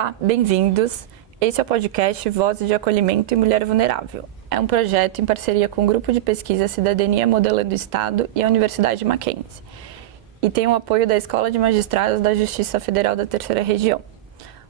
Olá, bem-vindos. Esse é o podcast Vozes de Acolhimento e Mulher Vulnerável. É um projeto em parceria com o Grupo de Pesquisa Cidadania Modelando o Estado e a Universidade Mackenzie. E tem o apoio da Escola de Magistrados da Justiça Federal da Terceira Região.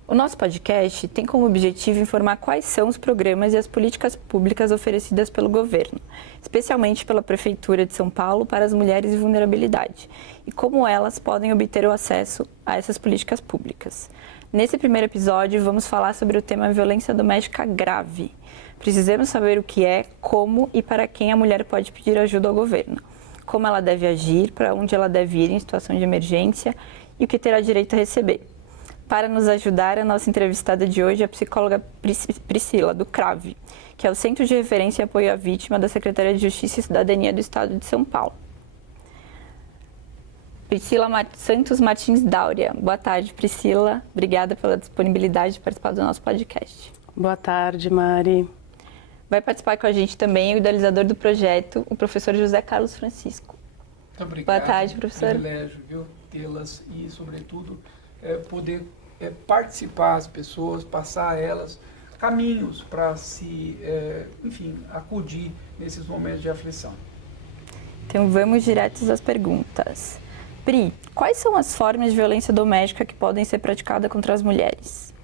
O nosso podcast tem como objetivo informar quais são os programas e as políticas públicas oferecidas pelo governo, especialmente pela Prefeitura de São Paulo para as mulheres em vulnerabilidade, e como elas podem obter o acesso a essas políticas públicas. Nesse primeiro episódio, vamos falar sobre o tema violência doméstica grave. Precisamos saber o que é, como e para quem a mulher pode pedir ajuda ao governo, como ela deve agir, para onde ela deve ir em situação de emergência e o que terá direito a receber. Para nos ajudar, a nossa entrevistada de hoje é a psicóloga Priscila, do CRAVE, que é o Centro de Referência e Apoio à Vítima da Secretaria de Justiça e Cidadania do Estado de São Paulo. Priscila Santos Martins Dáurea. Boa tarde, Priscila. Obrigada pela disponibilidade de participar do nosso podcast. Boa tarde, Mari. Vai participar com a gente também o idealizador do projeto, o professor José Carlos Francisco. Muito obrigado. Boa tarde, professor. É um privilégio, viu, tê-las e, sobretudo, poder participar as pessoas, passar a elas caminhos para acudir nesses momentos de aflição. Então vamos diretos às perguntas. Pri, quais são as formas de violência doméstica que podem ser praticadas contra as mulheres?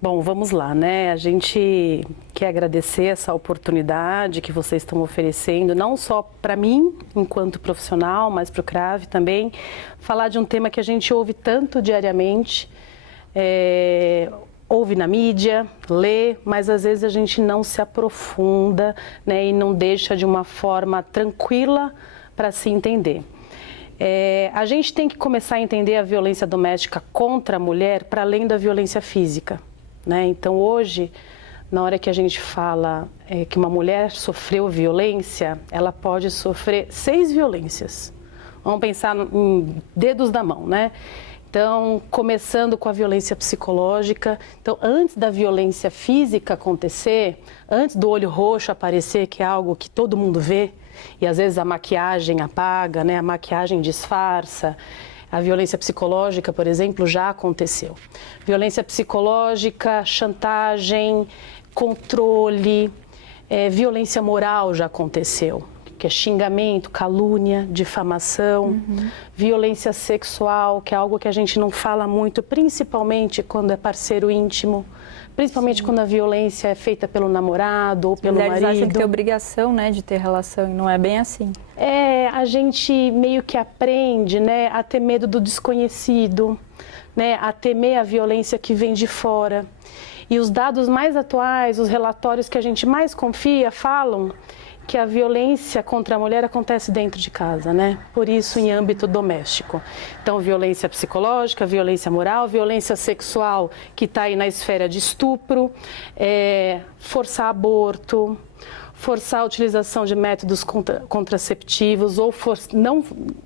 Bom, vamos lá, né? A gente quer agradecer essa oportunidade que vocês estão oferecendo, não só para mim, enquanto profissional, mas para o CRAVE também, falar de um tema que a gente ouve tanto diariamente, ouve na mídia, lê, mas às vezes a gente não se aprofunda, né, e não deixa de uma forma tranquila para se entender. A gente tem que começar a entender a violência doméstica contra a mulher para além da violência física, né? Então hoje, na hora que a gente fala que uma mulher sofreu violência, ela pode sofrer 6 violências. Vamos pensar em dedos da mão, né? Então, começando com a violência psicológica. Então, antes da violência física acontecer, antes do olho roxo aparecer, que é algo que todo mundo vê, e às vezes a maquiagem apaga, né? A maquiagem disfarça. A violência psicológica, por exemplo, já aconteceu. Violência psicológica, chantagem, controle, violência moral já aconteceu, que é xingamento, calúnia, difamação, violência sexual, que é algo que a gente não fala muito, principalmente quando é parceiro íntimo, principalmente quando a violência é feita pelo namorado ou pelo marido. Mulheres acham que tem obrigação, né, de ter relação, e não é bem assim. A gente meio que aprende, né, a ter medo do desconhecido, né, a temer a violência que vem de fora. E os dados mais atuais, os relatórios que a gente mais confia, falam que a violência contra a mulher acontece dentro de casa, né? Por isso, em âmbito doméstico. Então, violência psicológica, violência moral, violência sexual, que está aí na esfera de estupro, forçar aborto, forçar a utilização de métodos contraceptivos ou não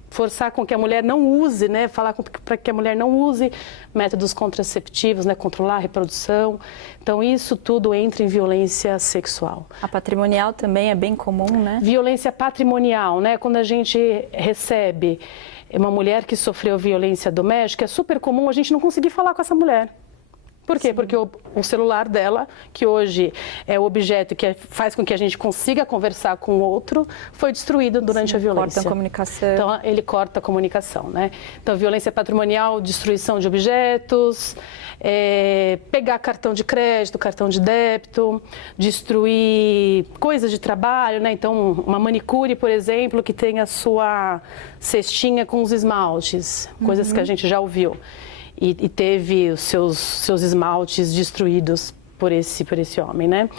forçar com que a mulher não use, né? Falar para que a mulher não use métodos contraceptivos, né? Controlar a reprodução. Então, isso tudo entra em violência sexual. A patrimonial também é bem comum, né? Violência patrimonial, né? Quando a gente recebe uma mulher que sofreu violência doméstica, é super comum a gente não conseguir falar com essa mulher. Por quê? Sim. Porque o celular dela, que hoje é o objeto que faz com que a gente consiga conversar com o outro, foi destruído durante a violência. Corta a comunicação. Então, ele corta a comunicação, né? Então, violência patrimonial, destruição de objetos, pegar cartão de crédito, cartão de débito, destruir coisas de trabalho, né? Então, uma manicure, por exemplo, que tem a sua cestinha com os esmaltes, coisas que a gente já ouviu. E teve os seus esmaltes destruídos por esse homem, né?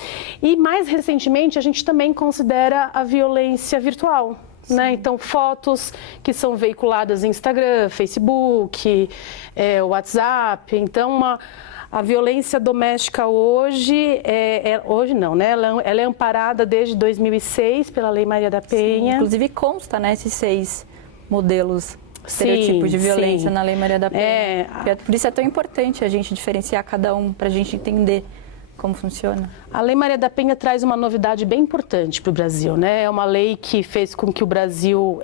E mais recentemente a gente também considera a violência virtual, né? Então fotos que são veiculadas em Instagram, Facebook, WhatsApp. Então a violência doméstica hoje, hoje não, né? Ela é amparada desde 2006 pela Lei Maria da Penha. Sim, inclusive consta, né, esses 6 modelos. Estereotipos de violência na Lei Maria da Penha. Por isso é tão importante a gente diferenciar cada um, para a gente entender Como funciona? A Lei Maria da Penha traz uma novidade bem importante para o Brasil, né? É uma lei que fez com que o Brasil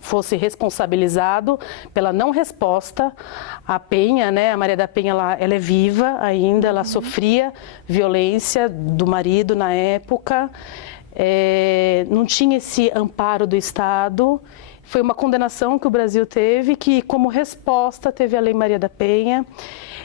fosse responsabilizado pela não resposta à penha, né? A Maria da Penha, ela é viva ainda, ela sofria violência do marido na época, não tinha esse amparo do Estado. Foi uma condenação que o Brasil teve, que como resposta teve a Lei Maria da Penha.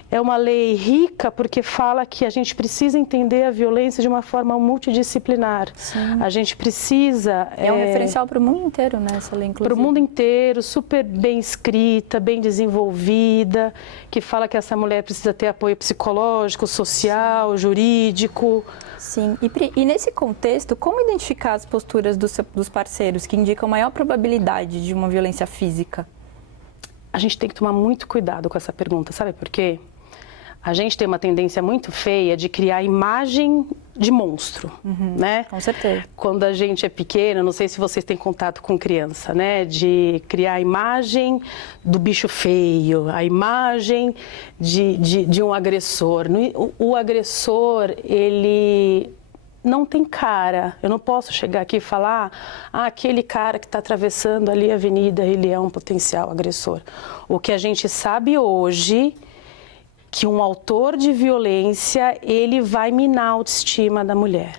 É uma lei rica porque fala que a gente precisa entender a violência de uma forma multidisciplinar. Sim. A gente precisa... É um referencial para o mundo inteiro, né, essa lei, inclusive. Para o mundo inteiro, super bem escrita, bem desenvolvida, que fala que essa mulher precisa ter apoio psicológico, social, jurídico. Sim, e nesse contexto, como identificar as posturas dos parceiros que indicam maior probabilidade de uma violência física? A gente tem que tomar muito cuidado com essa pergunta, sabe por quê? A gente tem uma tendência muito feia de criar imagem de monstro, né? Com certeza. Quando a gente é pequena, não sei se vocês têm contato com criança, né? De criar a imagem do bicho feio, a imagem de um agressor. O agressor, ele não tem cara. Eu não posso chegar aqui e falar, aquele cara que está atravessando ali a avenida, ele é um potencial agressor. O que a gente sabe hoje, que um autor de violência, ele vai minar a autoestima da mulher,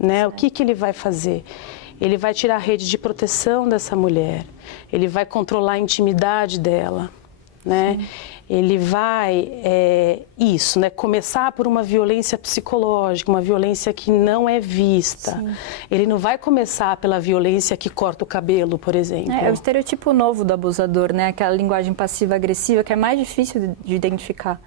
né? O que ele vai fazer? Ele vai tirar a rede de proteção dessa mulher, ele vai controlar a intimidade dela, né? Sim. Ele vai, né? Começar por uma violência psicológica, uma violência que não é vista. Sim. Ele não vai começar pela violência que corta o cabelo, por exemplo. É o estereotipo novo do abusador, né? Aquela linguagem passiva-agressiva que é mais difícil de identificar.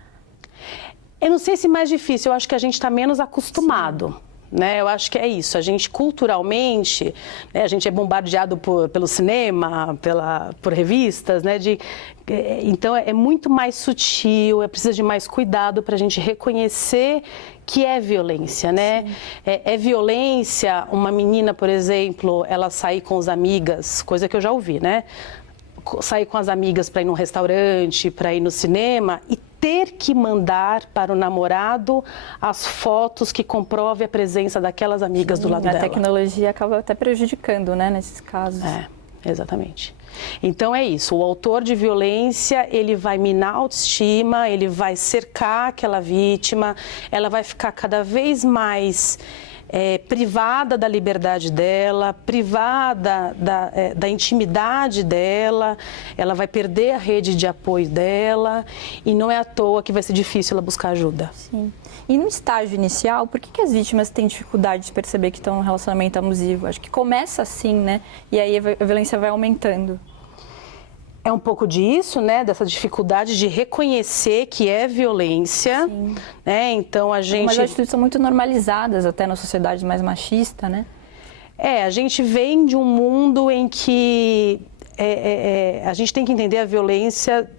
Eu não sei se mais difícil, eu acho que a gente está menos acostumado. Né? Eu acho que é isso. A gente, culturalmente, né, a gente é bombardeado pelo cinema, por revistas, né? Então é muito mais sutil, precisa de mais cuidado para a gente reconhecer que é violência, né? É violência uma menina, por exemplo, ela sair com as amigas, coisa que eu já ouvi, né? Sair com as amigas para ir num restaurante, para ir no cinema e ter que mandar para o namorado as fotos que comprovem a presença daquelas amigas do lado dela. A tecnologia acaba até prejudicando, né, nesses casos. Exatamente. Então é isso, o autor de violência, ele vai minar a autoestima, ele vai cercar aquela vítima, ela vai ficar cada vez mais privada da liberdade dela, privada da intimidade dela, ela vai perder a rede de apoio dela e não é à toa que vai ser difícil ela buscar ajuda. Sim. E no estágio inicial, por que as vítimas têm dificuldade de perceber que estão em um relacionamento abusivo? Acho que começa assim, né? E aí a violência vai aumentando. É um pouco disso, né? Dessa dificuldade de reconhecer que é violência, Sim. né? Então a gente... Mas as atitudes são muito normalizadas até na sociedade mais machista, né? A gente vem de um mundo em que a gente tem que entender a violência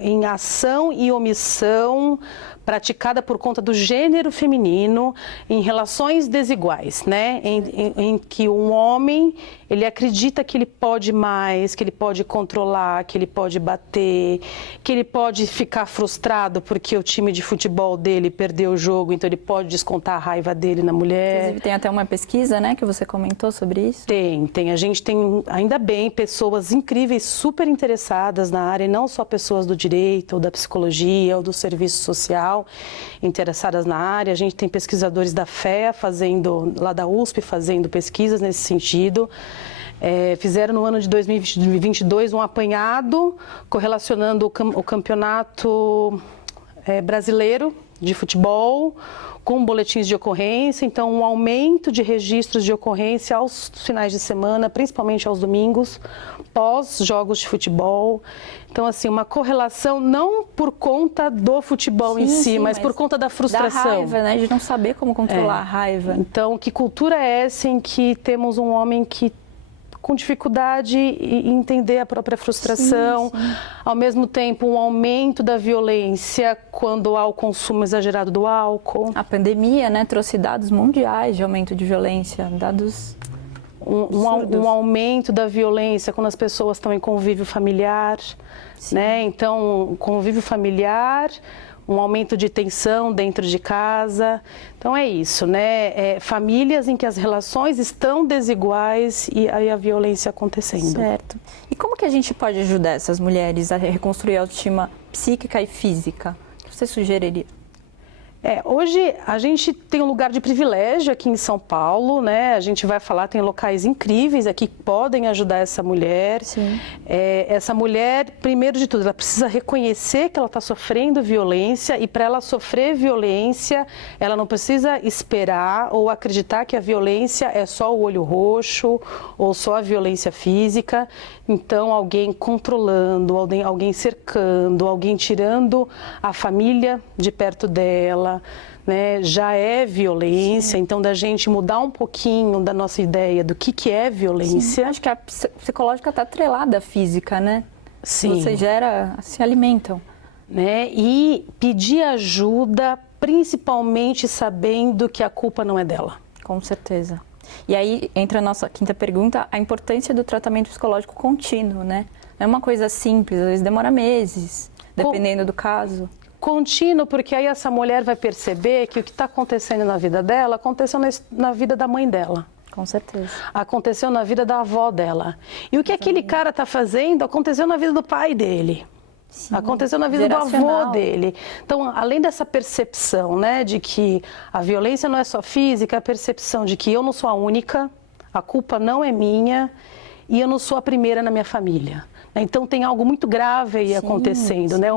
em ação e omissão praticada por conta do gênero feminino em relações desiguais, né? Em que um homem, ele acredita que ele pode mais, que ele pode controlar, que ele pode bater, que ele pode ficar frustrado porque o time de futebol dele perdeu o jogo, então ele pode descontar a raiva dele na mulher. Inclusive tem até uma pesquisa, né, que você comentou sobre isso? Tem. A gente tem, ainda bem, pessoas incríveis, super interessadas na área, e não só pessoas do direito, ou da psicologia, ou do serviço social, interessadas na área. A gente tem pesquisadores da FEA lá da USP, fazendo pesquisas nesse sentido. Fizeram no ano de 2022 um apanhado correlacionando o campeonato brasileiro de futebol com boletins de ocorrência, então um aumento de registros de ocorrência aos finais de semana, principalmente aos domingos, pós jogos de futebol. Então, assim, uma correlação não por conta do futebol em si, mas por conta da frustração. Da raiva, né? De não saber como controlar a raiva. Então, que cultura é essa em que temos um homem que com dificuldade em entender a própria frustração, sim. Ao mesmo tempo um aumento da violência quando há o consumo exagerado do álcool. A pandemia, né, trouxe dados mundiais de aumento de violência, dados um aumento da violência quando as pessoas estão em convívio familiar, né? Então, convívio familiar um aumento de tensão dentro de casa. Então é isso, né? Famílias em que as relações estão desiguais e aí a violência acontecendo. Certo. E como que a gente pode ajudar essas mulheres a reconstruir a autoestima psíquica e física? O que você sugeriria? Hoje a gente tem um lugar de privilégio aqui em São Paulo, né? A gente vai falar, tem locais incríveis aqui que podem ajudar essa mulher. Sim. Essa mulher, primeiro de tudo, ela precisa reconhecer que ela está sofrendo violência e para ela sofrer violência, ela não precisa esperar ou acreditar que a violência é só o olho roxo ou só a violência física. Então, alguém controlando, alguém cercando, alguém tirando a família de perto dela, né, já é violência. Sim. Então, da gente mudar um pouquinho da nossa ideia do que é violência. Sim. Acho que a psicológica está atrelada à física, né? Sim. Você gera, se alimentam. Né? E pedir ajuda, principalmente sabendo que a culpa não é dela. Com certeza. E aí entra a nossa quinta pergunta, a importância do tratamento psicológico contínuo, né? Não é uma coisa simples, às vezes demora meses, dependendo do caso. Contínuo, porque aí essa mulher vai perceber que o que está acontecendo na vida dela aconteceu na vida da mãe dela. Com certeza. Aconteceu na vida da avó dela. E o que aquele cara está fazendo aconteceu na vida do pai dele. Sim, aconteceu na vida do avô dele. Então, além dessa percepção, né, de que a violência não é só física, a percepção de que eu não sou a única, a culpa não é minha e eu não sou a primeira na minha família. Então, tem algo muito grave aí acontecendo. Sim. Né?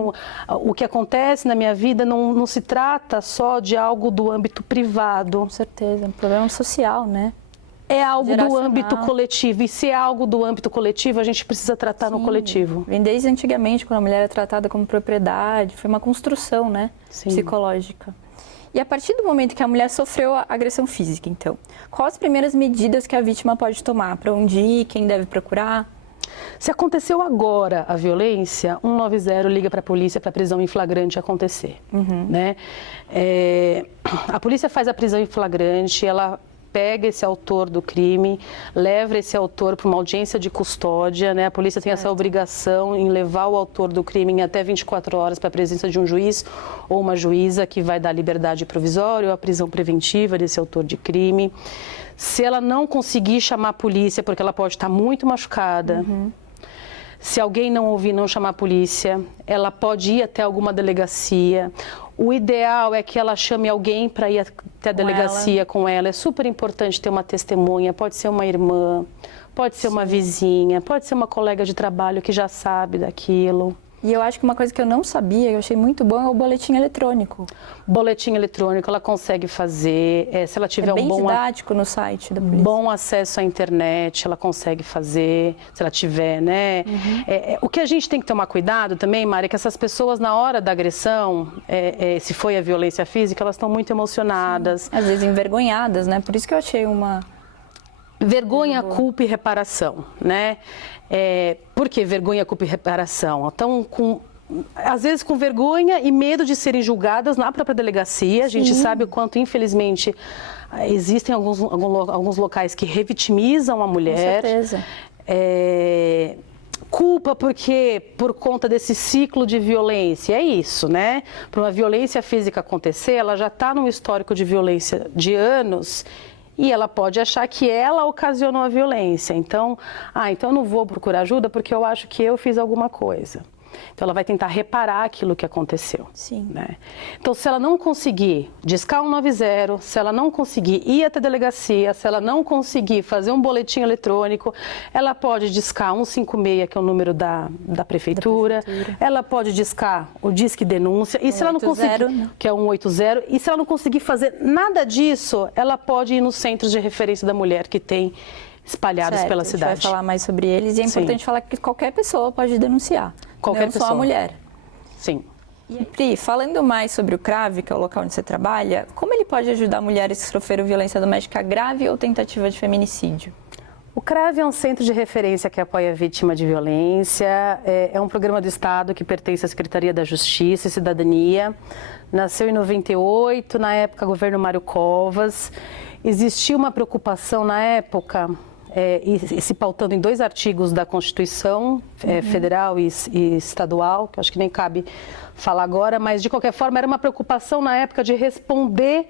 O que acontece na minha vida não se trata só de algo do âmbito privado. Com certeza, é um problema social, né? É algo do âmbito coletivo. E se é algo do âmbito coletivo, a gente precisa tratar no coletivo. Vem desde antigamente, quando a mulher é tratada como propriedade, foi uma construção, né? Sim. Psicológica. E a partir do momento que a mulher sofreu a agressão física, então, quais as primeiras medidas que a vítima pode tomar? Para onde ir? Quem deve procurar? Se aconteceu agora a violência, 190 liga para a polícia para a prisão em flagrante acontecer. Uhum. Né? A polícia faz a prisão em flagrante, ela pega esse autor do crime, leva esse autor para uma audiência de custódia, né? A polícia tem essa obrigação em levar o autor do crime em até 24 horas para a presença de um juiz ou uma juíza que vai dar liberdade provisória ou a prisão preventiva desse autor de crime. Se ela não conseguir chamar a polícia, porque ela pode estar muito machucada, se alguém não ouvir, não chamar a polícia, ela pode ir até alguma delegacia. O ideal é que ela chame alguém para ir até a delegacia com ela. É super importante ter uma testemunha, pode ser uma irmã, pode ser uma vizinha, pode ser uma colega de trabalho que já sabe daquilo. E eu acho que uma coisa que eu não sabia, eu achei muito bom, é o boletim eletrônico. Boletim eletrônico, ela consegue fazer, se ela tiver bem didático no site da polícia. Bom acesso à internet, ela consegue fazer, se ela tiver, né? O que a gente tem que tomar cuidado também, Mari, é que essas pessoas na hora da agressão, se foi a violência física, elas estão muito emocionadas. Sim. Às vezes envergonhadas, né? Por isso que eu achei uma... Vergonha, culpa e reparação, né? Por que vergonha, culpa e reparação? Então, às vezes com vergonha e medo de serem julgadas na própria delegacia. A gente sabe o quanto, infelizmente, existem alguns locais que revitimizam a mulher. Com certeza. Culpa porque por conta desse ciclo de violência, é isso, né? Para uma violência física acontecer, ela já está num histórico de violência de anos. E ela pode achar que ela ocasionou a violência. Então, então eu não vou procurar ajuda porque eu acho que eu fiz alguma coisa. Então, ela vai tentar reparar aquilo que aconteceu. Sim. Né? Então, se ela não conseguir discar 190, se ela não conseguir ir até a delegacia, se ela não conseguir fazer um boletim eletrônico, ela pode discar 156, que é o número da prefeitura. Ela pode discar o Disque Denúncia. E se ela não conseguir, que é 180, e se ela não conseguir fazer nada disso, ela pode ir nos centros de referência da mulher que tem espalhados pela cidade. A gente vai falar mais sobre eles e é importante falar que qualquer pessoa pode denunciar. Qualquer pessoa. Só a mulher. Sim. E, Pri, falando mais sobre o CRAV, que é o local onde você trabalha, como ele pode ajudar mulheres que sofreram violência doméstica grave ou tentativa de feminicídio? O CRAV é um centro de referência que apoia a vítima de violência. É um programa do Estado que pertence à Secretaria da Justiça e Cidadania. Nasceu em 98, na época, governo Mário Covas. Existia uma preocupação na época e se pautando em 2 artigos da Constituição Federal e estadual, que eu acho que nem cabe falar agora, mas de qualquer forma era uma preocupação na época de responder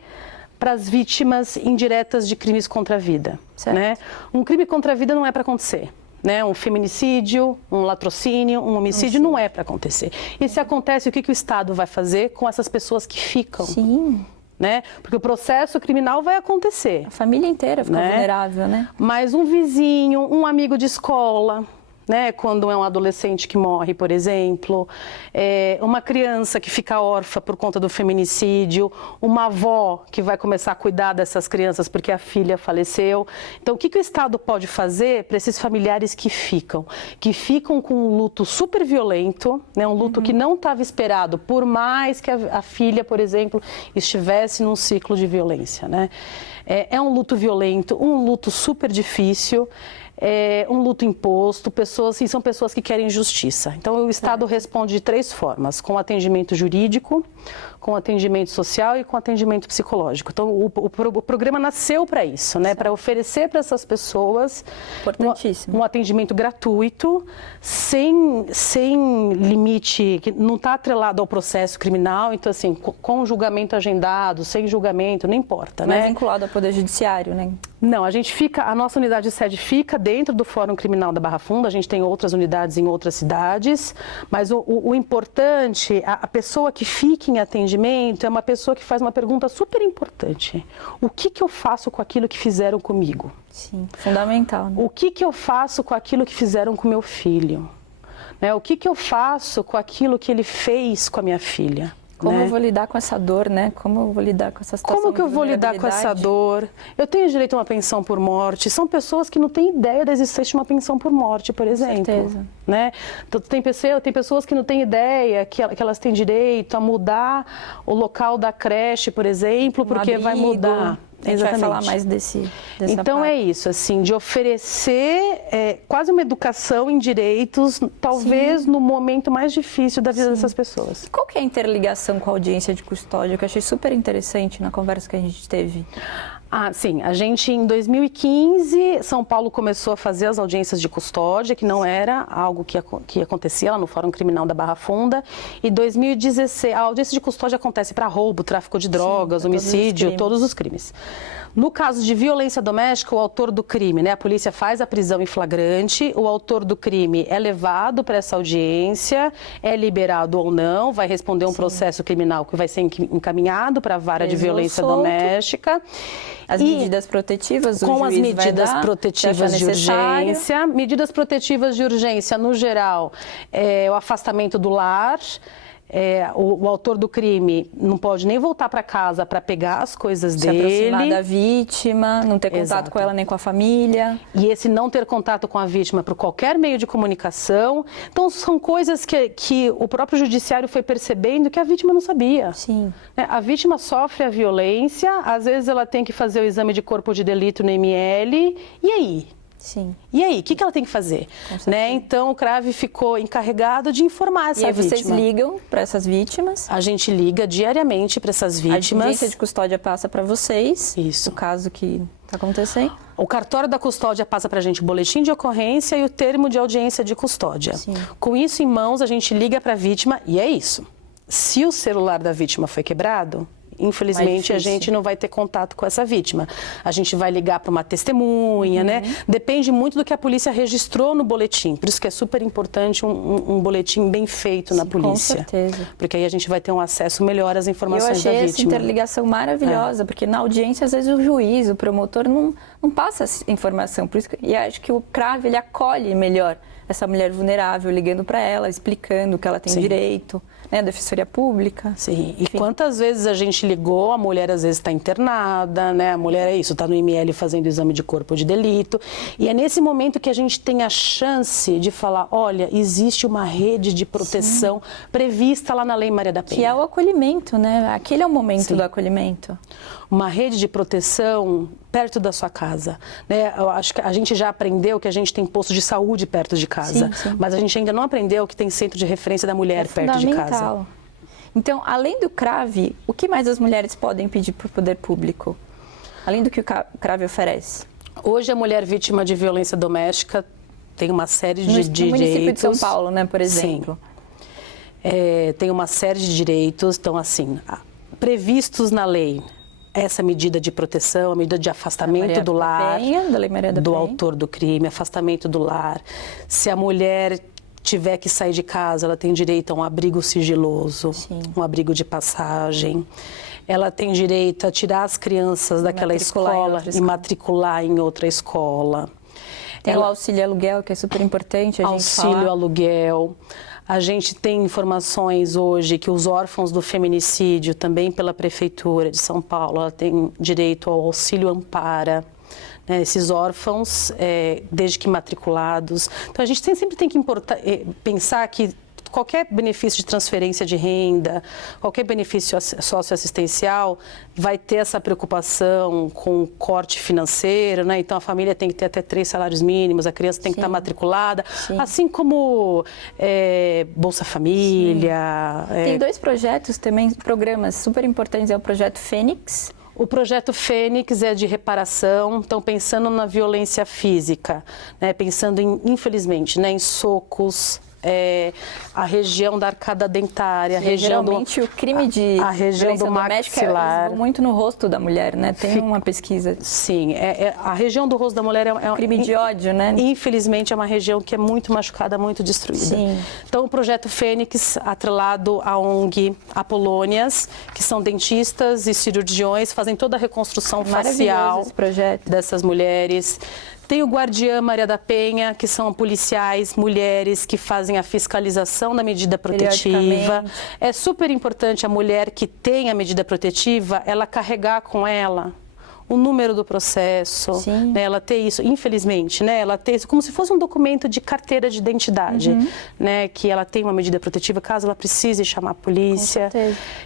para as vítimas indiretas de crimes contra a vida. Né? Um crime contra a vida não é para acontecer. Né? Um feminicídio, um latrocínio, um homicídio não é para acontecer. E se acontece, o que o Estado vai fazer com essas pessoas que ficam? Sim. Né? Porque o processo criminal vai acontecer. A família inteira fica vulnerável, né? Mas um vizinho, um amigo de escola, né? Quando é um adolescente que morre, por exemplo, uma criança que fica órfã por conta do feminicídio, uma avó que vai começar a cuidar dessas crianças porque a filha faleceu. Então, o que o Estado pode fazer para esses familiares que ficam com um luto super violento, né? Um luto que não estava esperado, por mais que a filha, por exemplo, estivesse num ciclo de violência, né? É um luto violento, um luto super difícil. Um luto imposto, são pessoas que querem justiça. Então, o Estado responde de 3 formas: com atendimento jurídico, com atendimento social e com atendimento psicológico. Então, o programa nasceu para isso, né? Para oferecer para essas pessoas um atendimento gratuito, sem limite, que não está atrelado ao processo criminal. Então, assim, com julgamento agendado, sem julgamento, não importa, não né? é vinculado ao Poder Judiciário, né? Não, a nossa unidade de sede fica dentro do Fórum Criminal da Barra Funda, a gente tem outras unidades em outras cidades, mas o importante, a pessoa que fica em atendimento é uma pessoa que faz uma pergunta super importante: o que eu faço com aquilo que fizeram comigo? Sim, fundamental. Né? O que eu faço com aquilo que fizeram com meu filho? Né? O que eu faço com aquilo que ele fez com a minha filha? Como eu vou lidar com essa dor, né? Como eu vou lidar com essa situação? Como que eu vou lidar com essa dor? Eu tenho direito a uma pensão por morte. São pessoas que não têm ideia da existência de uma pensão por morte, por exemplo. Com certeza. Né? Tem pessoas que não têm ideia que elas têm direito a mudar o local da creche, por exemplo, porque vai mudar. A gente vai falar mais dessa Então parte. É isso, assim, de oferecer quase uma educação em direitos, talvez no momento mais difícil da vida dessas pessoas. Qual que é a interligação com a audiência de custódia, que eu achei super interessante na conversa que a gente teve? Sim, a gente em 2015, São Paulo começou a fazer as audiências de custódia, que não era algo que acontecia lá no Fórum Criminal da Barra Funda. E 2016, a audiência de custódia acontece para roubo, tráfico de drogas, homicídio, todos os crimes. No caso de violência doméstica, o autor do crime, né, a polícia faz a prisão em flagrante, o autor do crime é levado para essa audiência, é liberado ou não, vai responder um processo criminal que vai ser encaminhado para a vara de violência doméstica. As medidas protetivas, com as medidas protetivas de urgência. Medidas protetivas de urgência, no geral, o afastamento do lar. O autor do crime não pode nem voltar para casa para pegar as coisas dele. Se aproximar da vítima, não ter contato com ela nem com a família. E esse não ter contato com a vítima por qualquer meio de comunicação. Então, são coisas que o próprio judiciário foi percebendo que a vítima não sabia. Sim. A vítima sofre a violência, às vezes ela tem que fazer o exame de corpo de delito no ML, e aí? Sim. E aí, o que ela tem que fazer? Né? Então, o CRAV ficou encarregado de informar essa vítima. E aí vocês ligam para essas vítimas? A gente liga diariamente para essas vítimas. A audiência de custódia passa para vocês. Isso. O caso que está acontecendo. O cartório da custódia passa para a gente o boletim de ocorrência e o termo de audiência de custódia. Sim. Com isso em mãos, a gente liga para a vítima e é isso. Se o celular da vítima foi quebrado, infelizmente, a gente não vai ter contato com essa vítima. A gente vai ligar para uma testemunha, né? Depende muito do que a polícia registrou no boletim. Por isso que é super importante um boletim bem feito na polícia. Com certeza. Porque aí a gente vai ter um acesso melhor às informações da vítima. Eu achei essa interligação maravilhosa, porque na audiência, às vezes, o juiz, o promotor, não passa essa informação. Por isso e acho que o CRAV, ele acolhe melhor essa mulher vulnerável, ligando para ela, explicando que ela tem direito, né, a Defensoria Pública. Sim, e quantas vezes a gente ligou, a mulher às vezes está internada, né, a mulher está no ML fazendo exame de corpo de delito, e é nesse momento que a gente tem a chance de falar, olha, existe uma rede de proteção prevista lá na Lei Maria da Penha. Que é o acolhimento, né, aquele é o momento do acolhimento. Uma rede de proteção perto da sua casa, né? Eu acho que a gente já aprendeu que a gente tem posto de saúde perto de casa, mas a gente ainda não aprendeu que tem centro de referência da mulher perto de casa. Então, além do CRAV, o que mais as mulheres podem pedir para o poder público? Além do que o CRAV oferece? Hoje a mulher vítima de violência doméstica tem uma série de direitos. No município de São Paulo, né, por exemplo. Sim. Tem uma série de direitos, então assim, previstos na lei. Essa medida de proteção, a medida de afastamento do lar, da Lei Maria da do Penha. autor do crime, afastamento do lar. Se a mulher tiver que sair de casa, ela tem direito a um abrigo sigiloso, Sim. um abrigo de passagem. Ela tem direito a tirar as crianças daquela escola e matricular em outra escola. Tem o auxílio aluguel, que é super importante a gente auxílio falar. aluguel. A gente tem informações hoje que os órfãos do feminicídio, também pela Prefeitura de São Paulo, ela tem direito ao auxílio ampara. Né, esses órfãos, desde que matriculados. Então, a gente sempre tem que pensar que qualquer benefício de transferência de renda, qualquer benefício socioassistencial, vai ter essa preocupação com o corte financeiro, né? Então a família tem que ter até 3 salários mínimos, a criança tem que estar matriculada, assim como Bolsa Família. Tem 2 projetos também, programas super importantes, é o projeto Fênix. O projeto Fênix é de reparação, então pensando na violência física, né? Pensando infelizmente, né, em socos, a região da arcada dentária, a região geralmente o crime de a região do maxilar, muito no rosto da mulher, né? Tem uma pesquisa. Sim, a região do rosto da mulher é um crime de ódio, né? Infelizmente é uma região que é muito machucada, muito destruída. Sim. Então o projeto Fênix, atrelado à ONG Apolônias, que são dentistas e cirurgiões, fazem toda a reconstrução facial esse projeto dessas mulheres. Tem o Guardiã Maria da Penha, que são policiais, mulheres que fazem a fiscalização da medida protetiva. É super importante a mulher que tem a medida protetiva, ela carregar com ela o número do processo, né, ela ter isso, infelizmente, né, ela ter isso como se fosse um documento de carteira de identidade, né, que ela tem uma medida protetiva caso ela precise chamar a polícia.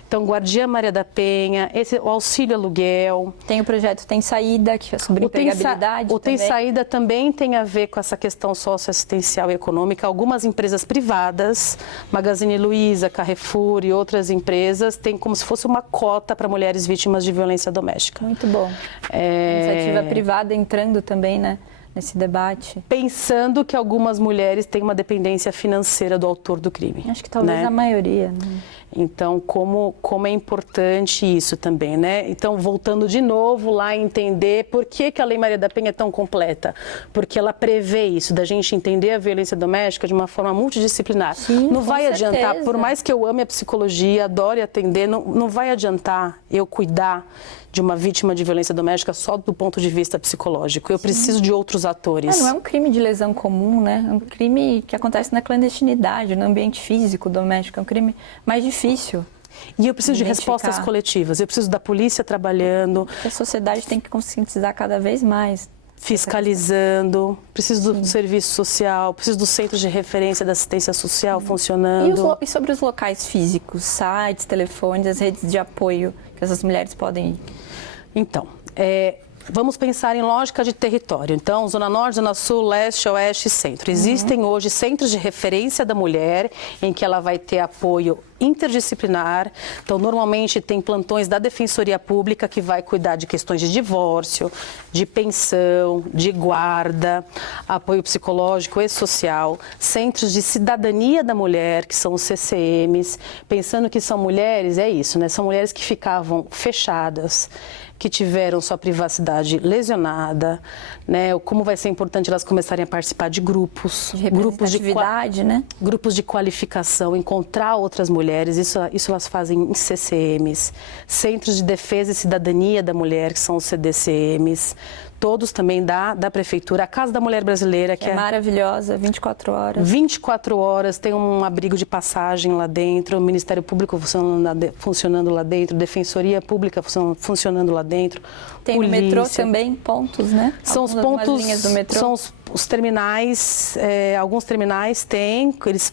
Então, Guardiã Maria da Penha, o auxílio aluguel. Tem o projeto Tem Saída, que é sobre empregabilidade. O Tem Saída também tem a ver com essa questão socioassistencial e econômica. Algumas empresas privadas, Magazine Luiza, Carrefour e outras empresas, têm como se fosse uma cota para mulheres vítimas de violência doméstica. Muito bom. Iniciativa privada entrando também, né, nesse debate. Pensando que algumas mulheres têm uma dependência financeira do autor do crime. Acho que talvez né? a maioria. Né? Então, como é importante isso também, né? Então, voltando de novo lá a entender por que a Lei Maria da Penha é tão completa. Porque ela prevê isso, da gente entender a violência doméstica de uma forma multidisciplinar. Sim, não vai adiantar, certeza. por mais que eu ame a psicologia, adore atender, não vai adiantar eu cuidar de uma vítima de violência doméstica só do ponto de vista psicológico. Eu preciso de outros atores. Não é um crime de lesão comum, né? É um crime que acontece na clandestinidade, no ambiente físico doméstico. É um crime mais difícil. E eu preciso de respostas coletivas. Eu preciso da polícia trabalhando. Porque a sociedade tem que conscientizar cada vez mais. Fiscalizando, preciso do serviço social, preciso do centro de referência da assistência social funcionando. E sobre os locais físicos, sites, telefones, as redes de apoio que essas mulheres podem ir? Então, vamos pensar em lógica de território. Então, Zona Norte, Zona Sul, Leste, Oeste e Centro. Existem hoje centros de referência da mulher em que ela vai ter apoio interdisciplinar. Então, normalmente tem plantões da Defensoria Pública que vai cuidar de questões de divórcio, de pensão, de guarda, apoio psicológico e social. Centros de cidadania da mulher, que são os CCMs. Pensando que são mulheres, é isso, né? São mulheres que ficavam fechadas, que tiveram sua privacidade lesionada, né? Como vai ser importante elas começarem a participar de grupos, né? Grupos de qualificação, encontrar outras mulheres, isso elas fazem em CCMs, Centros de Defesa e Cidadania da Mulher, que são os CDCMs, todos também da Prefeitura, a Casa da Mulher Brasileira, que é maravilhosa, 24 horas. 24 horas, tem um abrigo de passagem lá dentro, o Ministério Público funcionando lá dentro, Defensoria Pública funcionando lá dentro. Tem polícia. No metrô também pontos, né? São os pontos, linhas do metrô. São os terminais, alguns terminais têm, eles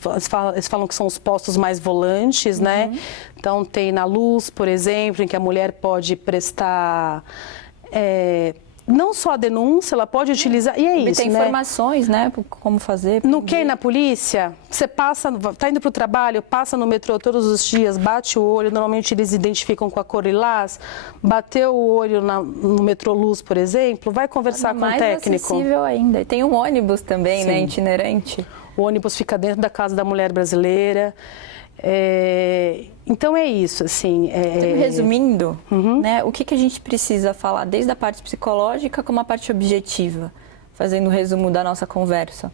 falam que são os postos mais volantes, né? Então tem na Luz, por exemplo, em que a mulher pode prestar não só a denúncia, ela pode utilizar, e é isso, tem né? informações, né, como fazer. No que na polícia, você tá indo para o trabalho, passa no metrô todos os dias, bate o olho, normalmente eles identificam com a cor lilás, bateu o olho no metrô Luz, por exemplo, vai conversar com o técnico. Mais acessível ainda. E tem um ônibus também, né, itinerante. O ônibus fica dentro da Casa da Mulher Brasileira. Então é isso, assim. Então, resumindo, né, o que a gente precisa falar desde a parte psicológica como a parte objetiva, fazendo o resumo da nossa conversa?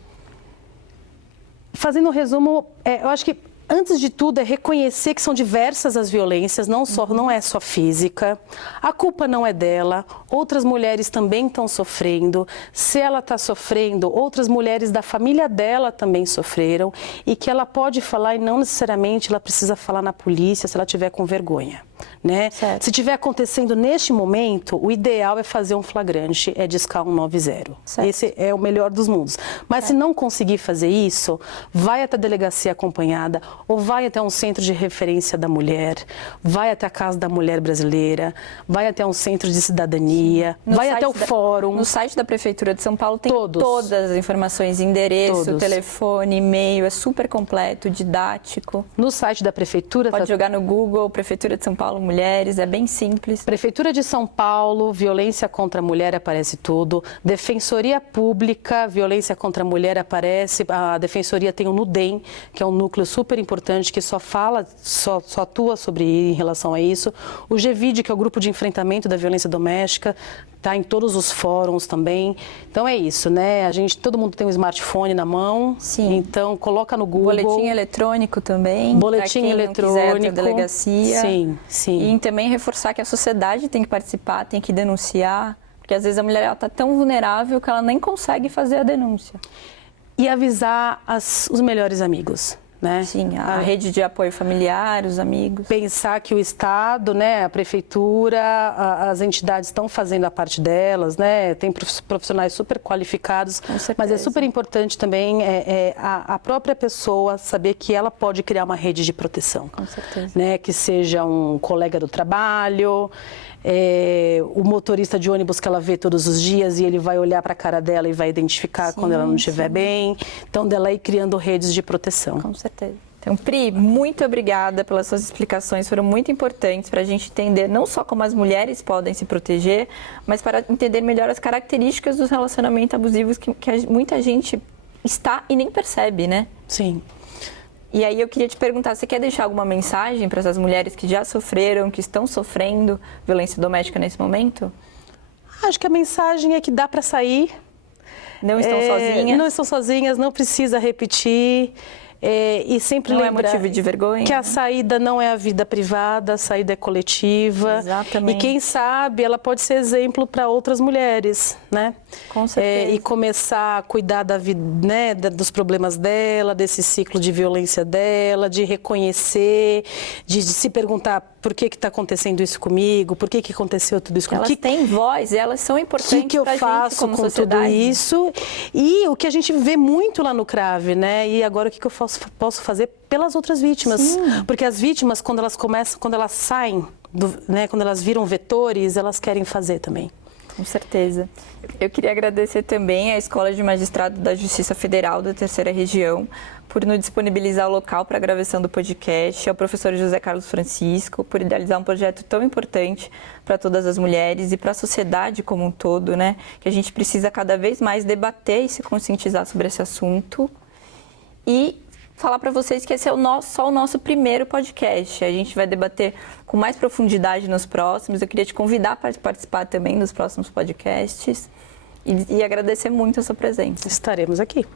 Fazendo um resumo, eu acho que antes de tudo é reconhecer que são diversas as violências, não é só física. A culpa não é dela, outras mulheres também estão sofrendo. Se ela está sofrendo, outras mulheres da família dela também sofreram e que ela pode falar e não necessariamente ela precisa falar na polícia se ela tiver com vergonha. Né? Se estiver acontecendo neste momento, o ideal é fazer um flagrante, é discar 190. Esse é o melhor dos mundos. Mas se não conseguir fazer isso, vai até a delegacia acompanhada ou vai até um centro de referência da mulher, vai até a Casa da Mulher Brasileira, vai até um centro de cidadania, vai até o fórum. No site da Prefeitura de São Paulo tem todas as informações, endereço, telefone, e-mail, é super completo, didático. No site da Prefeitura... Pode jogar no Google, Prefeitura de São Paulo Mulheres, é bem simples. Prefeitura de São Paulo, violência contra a mulher aparece tudo. Defensoria Pública, violência contra a mulher aparece. A Defensoria tem o NUDEM, que é um núcleo super importante que só atua em relação a isso. O GVID, que é o grupo de enfrentamento da violência doméstica, está em todos os fóruns também. Então é isso, né? Todo mundo tem um smartphone na mão. Sim. Então coloca no Google. Boletim eletrônico também. Boletim eletrônico. Não quiser ter delegacia. Sim, sim. E também reforçar que a sociedade tem que participar, tem que denunciar, porque às vezes a mulher está tão vulnerável que ela nem consegue fazer a denúncia. E avisar os melhores amigos. Né? Sim, a rede de apoio familiar, os amigos. Pensar que o Estado, né, a Prefeitura, as entidades estão fazendo a parte delas, né? Tem profissionais super qualificados, mas é super importante também a própria pessoa saber que ela pode criar uma rede de proteção. Com certeza. Né? Que seja um colega do trabalho, o motorista de ônibus que ela vê todos os dias e ele vai olhar para a cara dela e vai identificar quando ela não estiver bem. Então, dela ir criando redes de proteção. Com certeza. Então, Pri, muito obrigada pelas suas explicações, foram muito importantes para a gente entender não só como as mulheres podem se proteger, mas para entender melhor as características dos relacionamentos abusivos que muita gente está e nem percebe, né? Sim. E aí eu queria te perguntar, você quer deixar alguma mensagem para essas mulheres que já sofreram, que estão sofrendo violência doméstica nesse momento? Acho que a mensagem é que dá para sair. Não estão sozinhas? Não estão sozinhas, não precisa repetir. E sempre não lembrar é motivo de vergonha, que a saída não é a vida privada, a saída é coletiva. Exatamente. E quem sabe ela pode ser exemplo para outras mulheres, né? Com certeza. E começar a cuidar da vida, né, dos problemas dela, desse ciclo de violência dela, de reconhecer, de se perguntar por que está acontecendo isso comigo, por que aconteceu tudo isso comigo. Elas têm voz, elas são importantes. O que eu faço como com sociedade? Tudo isso? E o que a gente vê muito lá no CRAVE, né? E agora o que eu posso fazer pelas outras vítimas? Sim. Porque as vítimas, quando elas saem, né, quando elas viram vetores, elas querem fazer também. Com certeza. Eu queria agradecer também à Escola de Magistrado da Justiça Federal da Terceira Região por nos disponibilizar o local para a gravação do podcast, ao professor José Carlos Francisco por idealizar um projeto tão importante para todas as mulheres e para a sociedade como um todo, né? Que a gente precisa cada vez mais debater e se conscientizar sobre esse assunto. E falar para vocês que esse é só o nosso primeiro podcast. A gente vai debater com mais profundidade nos próximos. Eu queria te convidar para participar também dos próximos podcasts e agradecer muito a sua presença. Estaremos aqui.